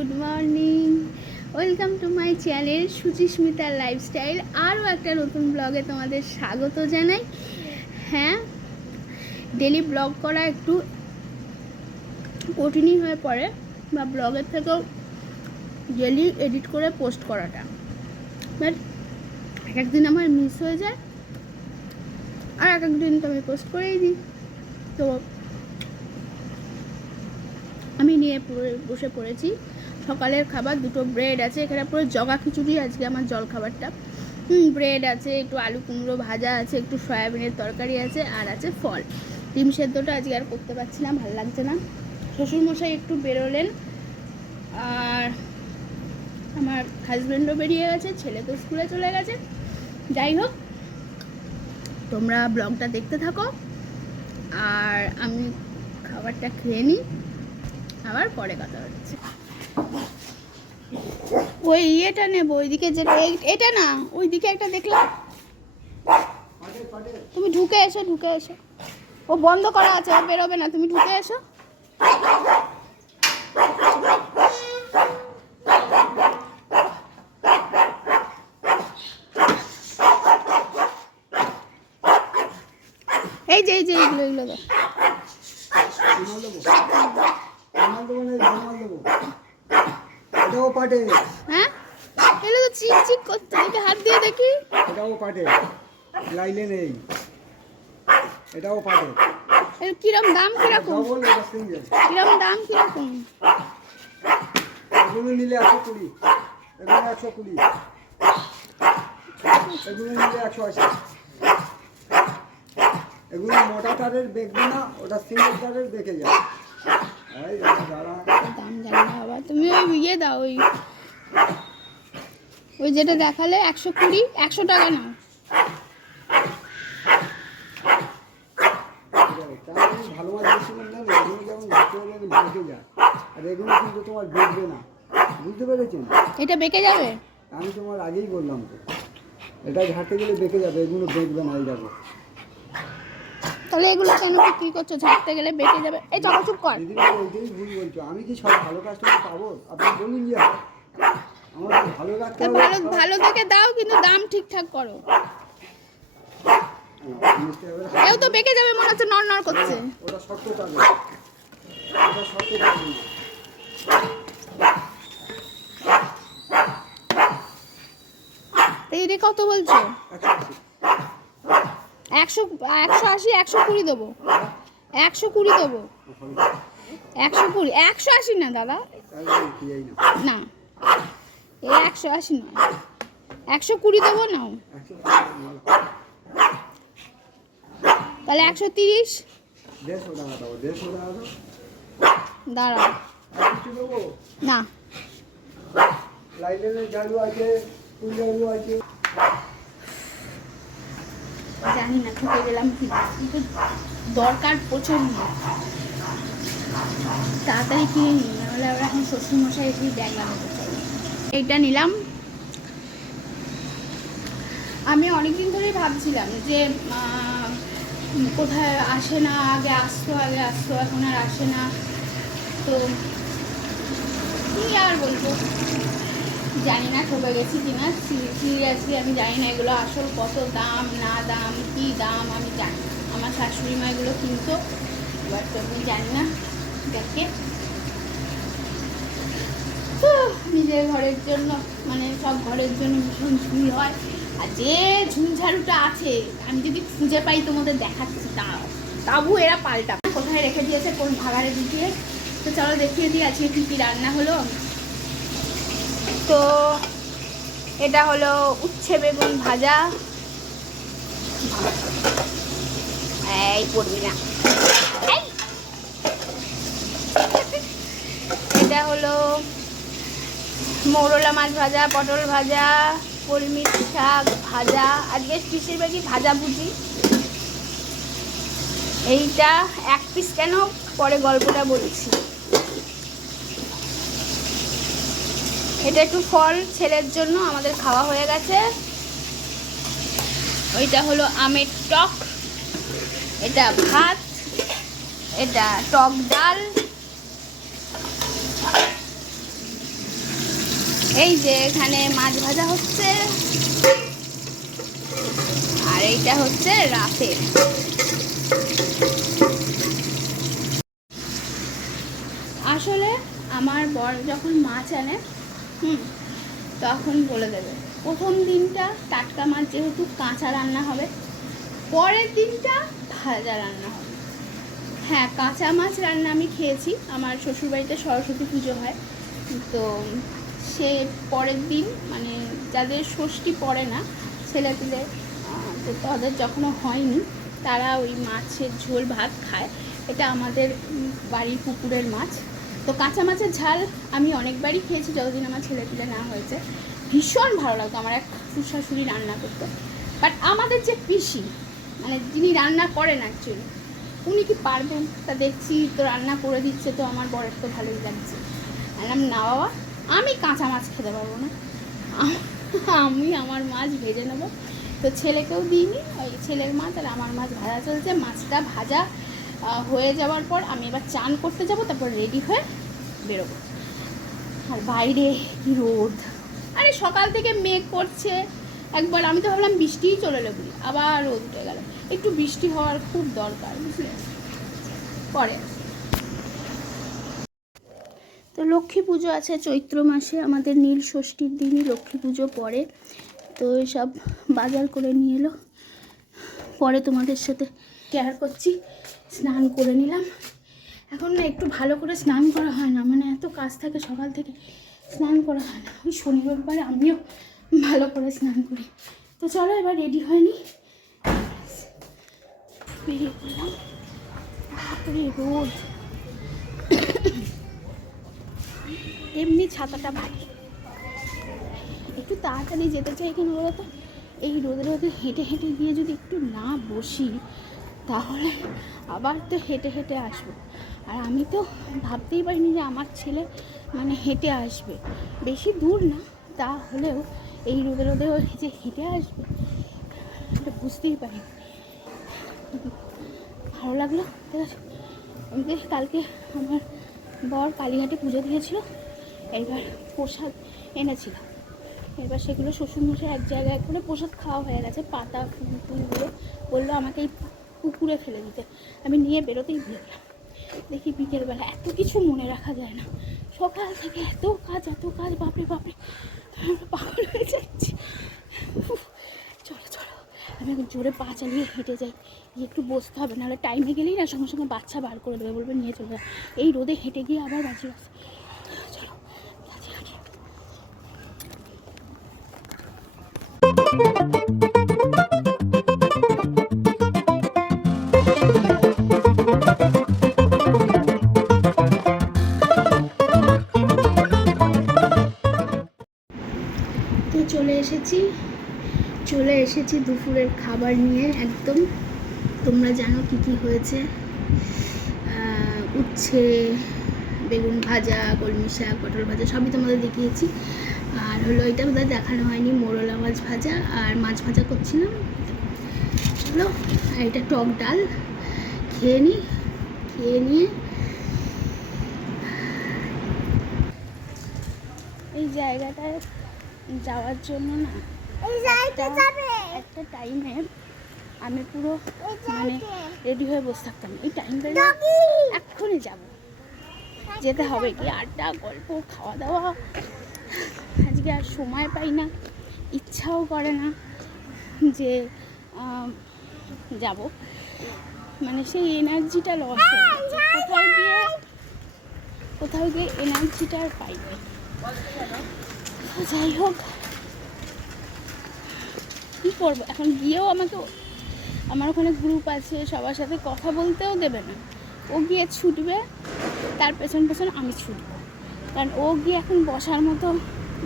Good morning, welcome to my channel সুচিস্মিতার lifestyle. আরও একটা নতুন ব্লগে তোমাদের স্বাগত জানাই। হ্যাঁ, ডেলি ব্লগ করা একটু কঠিনই হয়ে পড়ে, বা ব্লগের থেকেও ডেলি এডিট করে পোস্ট করাটা, বাট এক একদিন আমার মিস হয়ে যায়, আর এক একদিন তো আমি পোস্ট করেই দিই। তো আমি নিয়ে বসে পড়েছি সকালের খাবার। দুটো ব্রেড আছে, এখানে পুরো জগা খিচুড়ি আজকে আমার জল খাবারটা। ব্রেড আছে, একটু আলু কুমড়ো ভাজা আছে, একটু সয়াবিনের তরকারি আছে, আর আছে ফল। ডিম সেদ্ধটা আজকে আর করতে পারছি না, ভালো লাগছে না। শ্বশুরমশাই একটু বেরোলেন, আর আমার হাজব্যান্ডও বেরিয়ে গেছে, ছেলে তো স্কুলে চলে গেছে। যাই হোক, তোমরা ব্লগটা দেখতে থাকো, আর আমি খাবারটা খেয়ে নিই, আবার পরে কথা হচ্ছে। ওই ইয়েটা নেবো, ওইদিকে যেটা, এটা না, ওইদিকে একটা দেখলাম। তুমি ঢুকে এসো, ঢুকে এসো। ও বন্ধ করা আছে, ও বেরোবে না, তুমি ঢুকে এসো। এই যে এইগুলো এগুলো দাও। হ্যাঁ, এগুলো তো চিক চিক করছে, দেখি হাত দিয়ে দেখি। এটাও পাটে, লাইলে নেই। এটাও পাটে। এর কিরম দাম, কিরকম কিরম দাম, কিরকম? এগুলো নিলে 120, এগুলো 120, এগুলো নিলে 180। এগুলো মোটা তারের দেখবে না, ওটা সিঙ্গেল তারের দেখে যাবে। দাম জানি না বাবা, তুমি ওই ইয়ে দাও, ওই যেটা দেখালে 120, 100 টাকা নাও। ভালো মাছ বেশি না, এগুলো যেমন বেঁকে যায়, আর এগুলো কিন্তু তোমার বেঁকবে না, বুঝতে পেরেছেন? এটা বেঁকে যাবে? আমি তোমার আগেই বললাম তো, এটা ঝাড়তে গেলে বেঁকে যাবে, এগুলো বেঁকবে না। এই দেখো, তাহলে এগুলো কেন বিক্রি করছো? ঝাড়তে গেলে বেঁকে যাবে। এই চলো, চুপ কর। দিদি ওইটাই ভুল বলছো। আমি কি সব ভালো কাস্টমার পাবো? আপনি বলুন যে আমার ভালো রাখতে হবে। ভালো ভালো দেখে দাও, কিন্তু দাম ঠিকঠাক করো। এও তো বেঁকে যাবে মনে হচ্ছে, নড় করছে। ওটা শক্ত থাকবে, ওটা শক্ত থাকবে। এই রে, কত বলছো? 180, 120 দেবো, 120 দেবো, 120, 180 না দাদা, না, 180 না, 120 দেবো না, তাহলে 130। 150 টাকা দাও, 150 টাকা দাও। দাঁড়াও, না, লাইলের ঝাড়ু আছে, ফুল ঝাড়ু আছে। জানি না ঠকে গেলাম কি, কিন্তু দরকার প্রচন্ড, তাড়াতাড়ি কিনে নিই, নাহলে আবার এখন শ্বশুরমশাই এসেই ব্যাগ লাগাতে চাই। এইটা নিলাম। আমি অনেকদিন ধরেই ভাবছিলাম যে কোথায় আসে না, আগে আসতো, এখন আর আসে না। তো কি আর বলবো, জানি না ঠকে গেছি কিনা, সিরিয়াসলি আমি জানি না এগুলো আসল কত দাম, না দাম, কি দাম আমি জানি না। আমার শাশুড়ি মা এগুলো কিনতো, বাট আমি জানি না। দেখে নিজের ঘরের জন্য, মানে সব ঘরের জন্য ভীষণ ঝুল হয়। আর যে ঝুলঝাড়ুটা আছে, আমি যদি খুঁজে পাই তোমাদের দেখাচ্ছি, তাবু এরা পাল্টা কোথায় রেখে দিয়েছে, কোন ভাগাড়ে ঢুকিয়ে। তো চলো দেখিয়ে দিই আজকে কী কী রান্না হলো। তো এটা হলো উচ্ছে বেগুন ভাজা, এই পড়বি না। এটা হলো মৌরলা মাছ ভাজা, পটল ভাজা, কলমি শাক ভাজা, আজকে বেশিরভাগই ভাজা ভুজি। এইটা এক পিস কেন, পরে গল্পটা বলছি। এটা একটু ফল ছেলের জন্য, আমাদের খাওয়া হয়ে গেছে। ওইটা হলো আমের টক, এটা ভাত, এটা টক ডাল, এই যে এখানে মাছ ভাজা হচ্ছে, আর এইটা হচ্ছে রাতের। আসলে আমার বর যখন মাছ আনে তখন বলে দেবে প্রথম দিনটা টাটকা মাছ যেহেতু কাঁচা রান্না হবে, পরের দিনটা ভাজা রান্না হবে। হ্যাঁ, কাঁচা মাছ রান্না আমি খেয়েছি, আমার শ্বশুরবাড়িতে সরস্বতী পুজো হয়, তো সে পরের দিন মানে যাদের ষষ্ঠী পড়ে না ছেলেপিলে, তো তাদের যখনও হয়নি তারা ওই মাছের ঝোল ভাত খায়। এটা আমাদের বাড়ির পুকুরের মাছ। তো কাঁচা মাছের ঝাল আমি অনেকবারই খেয়েছি যতদিন আমার ছেলেপিলে না হয়েছে। ভীষণ ভালো লাগতো আমার এক শ্বশুরি রান্না করতে। বাট আমাদের যে পিসি মানে যিনি রান্না করেন অ্যাকচুয়ালি, উনি কি পারবেন? তা দেখছি তো রান্না করে দিচ্ছে, তো আমার বরের তো ভালোই লাগছে। বললাম না বাবা, আমি কাঁচা মাছ খেতে পারবো না, আমি আমার মাছ ভেজে নেবো। তো ছেলেকেও দিইনি, ওই ছেলের মাছ আর আমার মাছ ভাজা চলছে। মাছটা ভাজা হয়ে যাওয়ার পর আমি এবার চান করতে যাব, তারপর রেডি হয়ে বেরোবো। আর বাইরে কি রোদ, আরে সকাল থেকে মেঘ করছে। একবার আমি তো ভাবলাম বৃষ্টিই চলে এলো বলি, আবার রোদ উঠে গেল। একটু বৃষ্টি হওয়ার খুব দরকার, বুঝলে। পরে তো লক্ষ্মী পুজো আছে চৈত্র মাসে, আমাদের নীল ষষ্ঠীর দিনই লক্ষ্মী পুজো পড়ে। তো সব বাজার করে নিয়ে এলো, পরে তোমাদের সাথে শেয়ার করছি। স্নান করে নিলাম, এখন না একটু ভালো করে স্নান করা হয় না, মানে এত কাজ থাকে সকাল থেকে স্নান করা হয় না। ওই শনি রবিবারে আমিও ভালো করে স্নান করি। তো চলো এবার রেডি হয়নি, বেরিয়ে পড়লাম। তারপরে রোদ, এমনি ছাতাটা ভারী, একটু তাড়াতাড়ি যেতে চাই কেন বলো তো, এই রোদে রোদে হেঁটে হেঁটে গিয়ে যদি একটু না বসি তাহলে আবার তো হেঁটে হেঁটে আসবো। আর আমি তো ভাবতেই পারিনি যে আমার ছেলে মানে হেঁটে আসবে, বেশি দূর না তা হলেও এই রোদে রোদে যে হেঁটে আসবে এটা বুঝতেই পারি। ভালো লাগলো। ঠিক আছে, কালকে আমার বর কালীঘাটে পুজো দিয়েছিল, এবার প্রসাদ এনেছিল। এবার সেগুলো শ্বশুরমশাই এক জায়গায় করে প্রসাদ খাওয়া হয়ে গেছে, পাতা ফুল টুলগুলো বললো আমাকে এই পুকুরে ফেলে দিতে। আমি নিয়ে বেরোতেই ভুলে গেলাম। দেখি বিকেলবেলা এত কিছু মনে রাখা যায় না, সকাল থেকে এত কাজ, বাপরে বাপরে পাগল হয়ে যাচ্ছি। চলো চলো, আমি এখন জোরে পা চালিয়ে হেঁটে যাই, একটু বসতে হবে, নাহলে টাইমে গেলেই না সঙ্গে সঙ্গে বাচ্চা বার করে দেবে, বলবে নিয়ে চলে যায়। এই রোদে হেঁটে গিয়ে আবার বাঁচি বাস। চলো তো চলে এসেছি দুপুরের খাবার নিয়ে একদম। তোমরা জানো কি কি হয়েছে, উচ্ছে, বেগুন ভাজা, কলমি শাক, পটল ভাজা সবই তোমাদের দেখিয়েছি। আর হলো এটা বোধহয় দেখানো হয়নি, মোরলা মাছ ভাজা আর মাছ ভাজা করছিলাম। চলো, আর এটা টক ডাল খেয়ে নিয়ে এই জায়গাটায় যাওয়ার জন্য না একটা টাইমে আমি পুরো মানে রেডি হয়ে বসে থাকতাম, এই টাইমটা এক্ষুনি যাব, যেতে হবে, কি আড্ডা গল্প খাওয়া দাওয়া। আজকে আর সময় পাই না, ইচ্ছাও করে না যে যাব, মানে সেই এনার্জিটা লস হয়ে গেছে। কোথাও গিয়ে এনার্জিটা আর পাই না। যাই হোক, কী করবো এখন, গিয়েও আমার ওখানে গ্রুপ আছে, সবার সাথে কথা বলতেও দেবে না। ও গিয়ে ছুটবে, তার পেছন পেছন আমি ছুটবো, কারণ ও গিয়ে এখন বসার মতো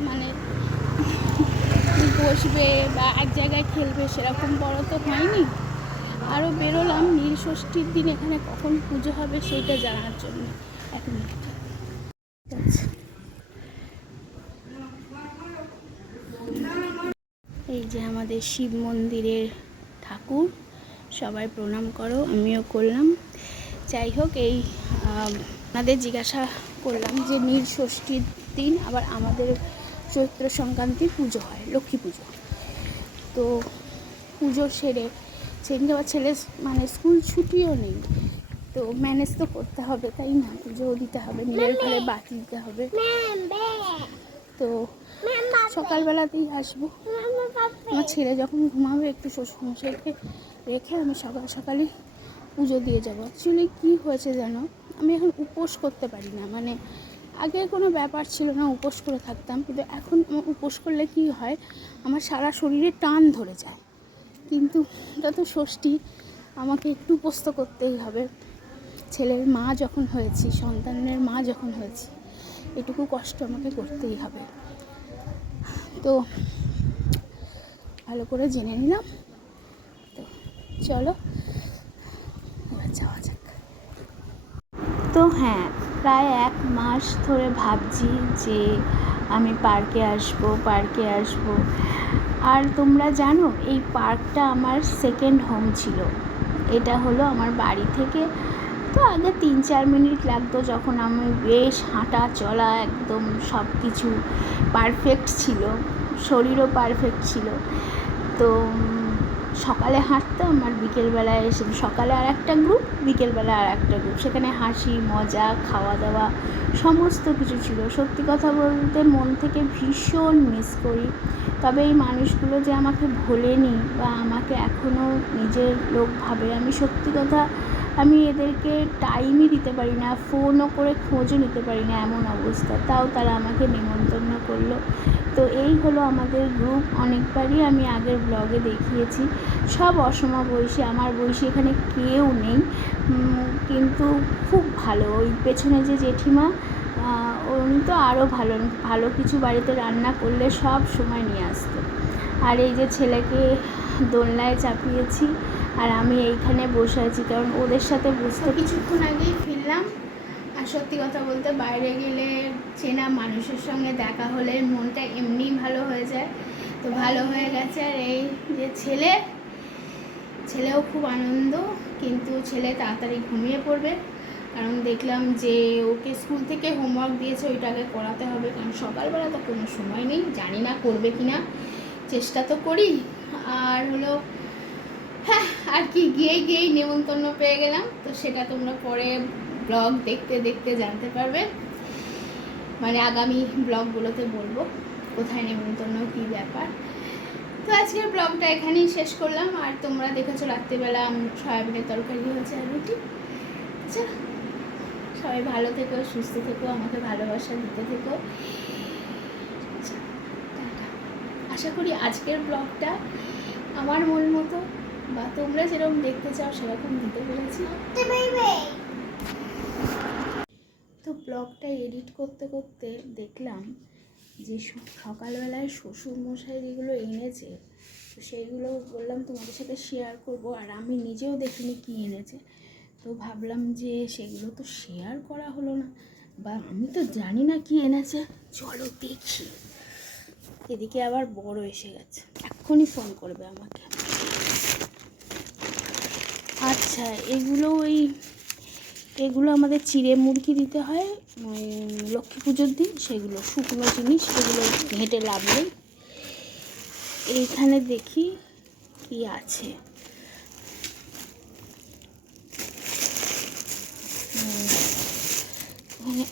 মানে বসবে বা এক জায়গায় খেলবে সেরকম বড় তো হয়নি। আরও বেরোলাম নীল ষষ্ঠীর দিন এখানে কখন পুজো হবে সেইটা জানার জন্য। এক মিনিট, এই যে আমাদের শিব মন্দিরের ঠাকুর, সবাই প্রণাম করো, আমিও করলাম। যাই হোক, এই আপনাদের জিজ্ঞাসা করলাম যে নীল ষষ্ঠীর দিন আবার আমাদের চৈত্র সংক্রান্তি পুজো হয়, লক্ষ্মী পুজো। তো পুজো সেরে সেদিনকে আবার ছেলে মানে স্কুল ছুটিও নেই, তো ম্যানেজ তো করতে হবে, তাই না? পুজোও দিতে হবে, নিজের ঘরে বাতি দিতে হবে। তো সকালবেলাতেই আসবো। আমার ছেলে যখন ঘুমাবে একটু শ্বশুরমশাইকে রেখে আমি সকাল সকালই পুজো দিয়ে যাবো। অ্যাকচুয়ালি কী হয়েছে জানো, আমি এখন উপোস করতে পারি না। মানে আগে কোনো ব্যাপার ছিল না, উপোস করে থাকতাম, কিন্তু এখন উপোস করলে কী হয়, আমার সারা শরীরে টান ধরে যায়। কিন্তু এটা তো ষষ্ঠী, আমাকে একটু উপোস তো করতেই হবে। ছেলের মা যখন হয়েছি, সন্তানের মা যখন হয়েছি, এটুকু কষ্ট আমাকে করতেই হবে। তো ভালো করে জেনে নিলাম। তো চলো এবার যাওয়া যাক। তো হ্যাঁ, প্রায় 1 মাস ধরে ভাবছি যে আমি পার্কে আসবো। আর তোমরা জানো, এই পার্কটা আমার সেকেন্ড হোম ছিল। এটা হলো আমার বাড়ি থেকে তো আগে 3-4 মিনিট লাগতো, যখন আমি বেশ হাঁটা চলা একদম সব কিছু পারফেক্ট ছিল, শরীরও পারফেক্ট ছিল। তো সকালে হাঁটতাম আর বিকেলবেলায় এসে, সকালে আর একটা গ্রুপ, বিকেলবেলা আর একটা গ্রুপ, সেখানে হাসি মজা খাওয়া দাওয়া সমস্ত কিছু ছিল। সত্যি কথা বলতে মন থেকে ভীষণ মিস করি। তবে এই মানুষগুলো যে আমাকে ভোলেনি বা আমাকে এখনও নিজের লোক ভাবে, আমি সত্যি কথা, আমি এদেরকে টাইমই দিতে পারি না, ফোনও করে খোঁজও নিতে পারি না, এমন অবস্থা। তাও তারা আমাকে নিমন্ত্রণ করলো। তো এই হলো আমাদের গ্রুপ। অনেকবারই আমি আগের ব্লগে দেখিয়েছি, সব অসমবয়সী, আমার বয়সী এখানে কেউ নেই, কিন্তু খুব ভালো। ওই পেছনে যে জেঠিমা, উনি তো আরও ভালো কিছু বাড়িতে রান্না করলে সব সময় নিয়ে আসতো। আর এই যে ছেলেকে দোলনায় চাপিয়েছি আর আমি এইখানে বসে আছি, কারণ ওদের সাথে বসতে কিছুক্ষণ আগেই ফিরলাম। আর সত্যি কথা বলতে বাইরে গেলে চেনা মানুষের সঙ্গে দেখা হলে মনটা এমনিই ভালো হয়ে যায়। তো ভালো হয়ে গেছে। আর এই যে ছেলেও খুব আনন্দ, কিন্তু ছেলে তাড়াতাড়ি ঘুমিয়ে পড়বে, কারণ দেখলাম যে ওকে স্কুল থেকে হোমওয়ার্ক দিয়েছে, ওইটাকে করাতে হবে, কারণ সকালবেলা তো কোনো সময় নেই, জানি না করবে কি না, চেষ্টা তো করি। আর হলো হ্যাঁ, আর কি, গিয়েই নেমন্তন্ন পেয়ে গেলাম। তো সেটা তোমরা পরে ব্লগ দেখতে জানতে পারবে, মানে আগামী ব্লগগুলোতে বলবো কোথায় নেমন্তন্ন, কী ব্যাপার। তো আজকের ব্লগটা এখানেই শেষ করলাম। আর তোমরা দেখেছো রাত্রিবেলা সয়াবিনের তরকারি হয়েছে আর রুটি। চলো, সবাই ভালো থেকো, সুস্থ থেকো, আমাকে ভালোবাসা দিতে থেকো। আশা করি আজকের ব্লগটা আমার মন মতো বা তোমরা যেরকম দেখতে চাও সেরকম দিতে পেরেছি। তো ব্লগটা এডিট করতে দেখলাম যে সকালবেলায় শ্বশুরমশাই যেগুলো এনেছে, তো সেইগুলো বললাম তোমাদের সাথে শেয়ার করব। আর আমি নিজেও দেখিনি কী এনেছে, তো ভাবলাম যে সেগুলো তো শেয়ার করা হলো না, বা আমি তো জানি না কি এনেছে, চলো দেখি। এদিকে আবার বড় এসে গেছে, এক্ষুনি ফোন করবে আমাকে। আচ্ছা, এগুলো আমাদের চিড়ে মুরগি দিতে হয় লক্ষ্মী পুজোর দিন, সেগুলো শুকনো জিনিস, এগুলো ঘেঁটে লাভ নেই। এইখানে দেখি কি আছে। এখানে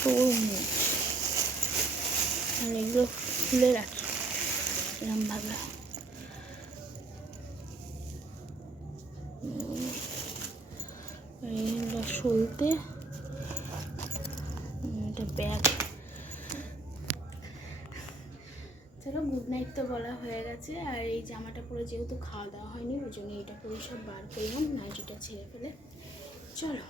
তরমুজ, আর এগুলো খুলে রাখি এরমভাবে। এইগুলো সলতে, এটা ব্যাগ। চলো, গুড নাইট তো বলা হয়ে গেছে। আর এই জামাটা পরে যেহেতু খাওয়া দাওয়া হয়নি, ওই জন্য এটা পরে সব বার করলাম, নাইটিটা ছেড়ে ফেলে। চলো।